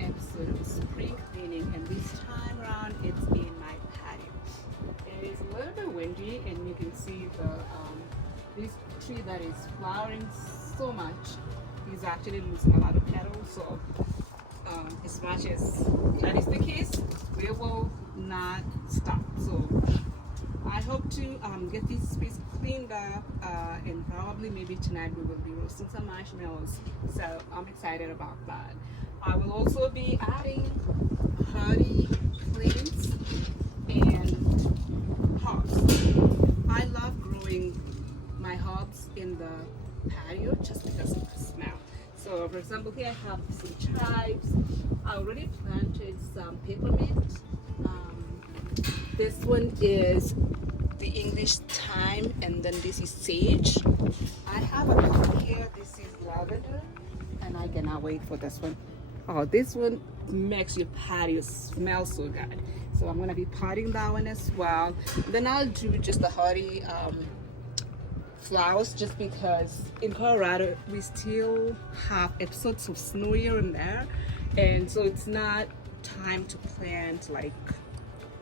episode of spring cleaning, and this time around it's in my patio. It is a little bit windy, and you can see this tree that is flowering so much is actually losing a lot of petals. So as much as that is the case, we will not stop. So I hope to get this space cleaned up, and probably maybe tonight we will be roasting some marshmallows. So I'm excited about that. I will also be adding hardy plants and herbs. I love growing my herbs in the patio just because of the smell. So for example, here I have some chives. I already planted some peppermint. This one is the English thyme, and then this is sage. I have a couple here. This is lavender, and I cannot wait for this one. Oh, this one makes your patio smell so good. So I'm gonna be potting that one as well. Then I'll do just the hardy flowers, just because in Colorado we still have episodes of snow here and there, and so it's not time to plant like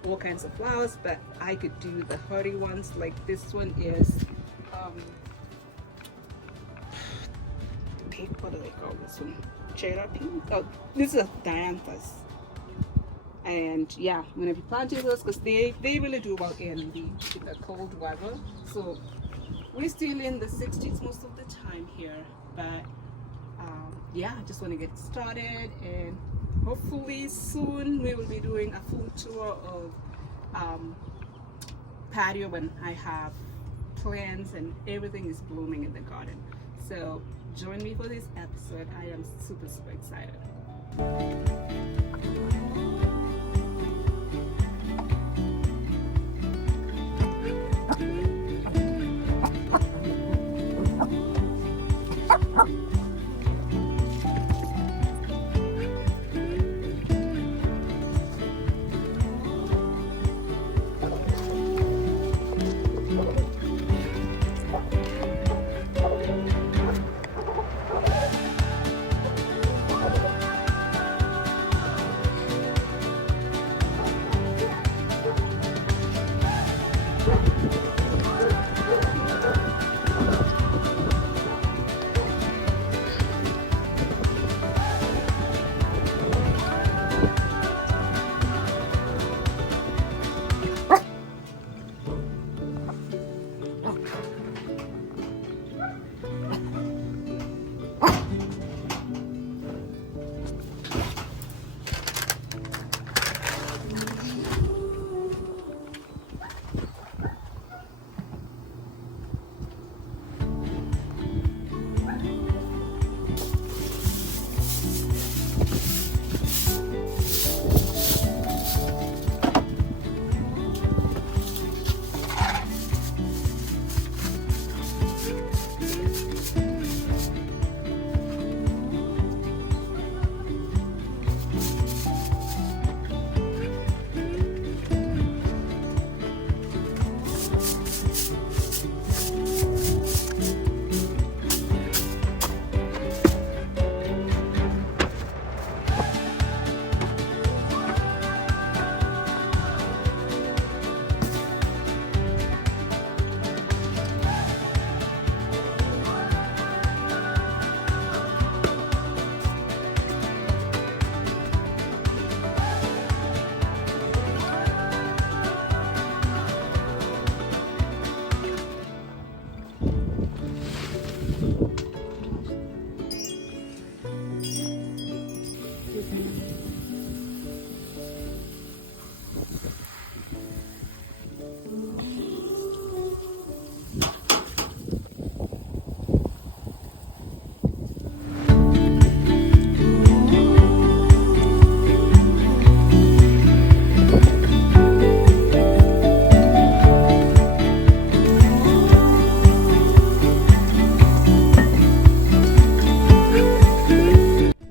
all kinds of flowers, but I could do the hardy ones. Like this one is pink. What do they call this one? Cheddar pink. Oh, this is a dianthus. And yeah, I'm gonna be planting those because they really do well in the cold weather. So we're still in the 60s most of the time here, but yeah, I just want to get started, and hopefully soon we will be doing a full tour of patio when I have plants and everything is blooming in the garden. So join me for this episode. I am super excited.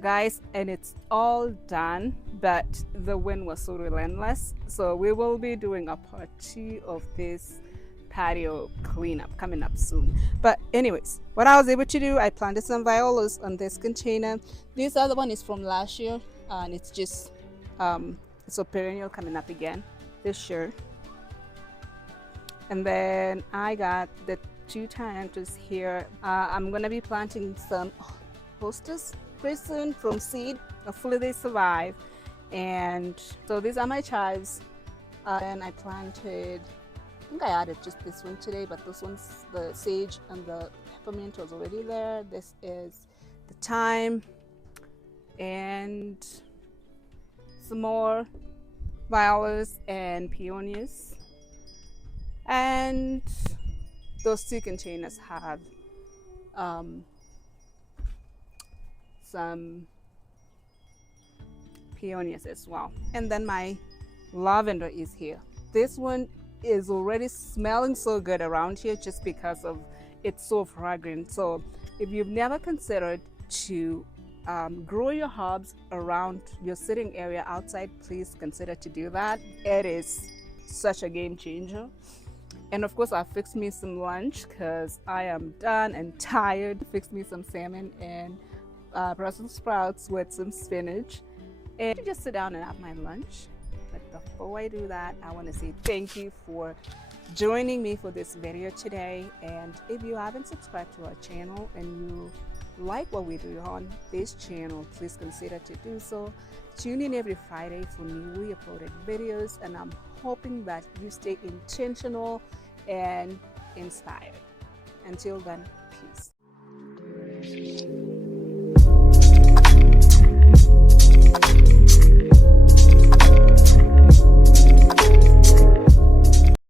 Guys, and it's all done, but the wind was so relentless, so we will be doing a part 2 of this patio cleanup coming up soon. But anyways, what I was able to do, I planted some violas on this container. This other one is from last year. and it's just it's a perennial coming up again this year. And then I got the two planters here. I'm gonna be planting some hostess pretty soon from seed. Hopefully they survive. And so these are my chives. And I planted, I think I added just this one today, but this one's the sage and the peppermint was already there. This is the thyme and some more violas and peonies. And those two containers have some peonies as well. And then my lavender is here. This one is already smelling so good around here just because of it's so fragrant. So if you've never considered to grow your herbs around your sitting area outside, please consider to do that. It is such a game changer. And of course, I fixed me some lunch because I am done and tired. Fixed me some salmon and Brussels sprouts with some spinach. And just sit down and have my lunch. But before I do that, I want to say thank you for joining me for this video today. And if you haven't subscribed to our channel and you like what we do on this channel, please consider to do so. Tune in every Friday for newly uploaded videos, and I'm hoping that you stay intentional and inspired. Until then, peace.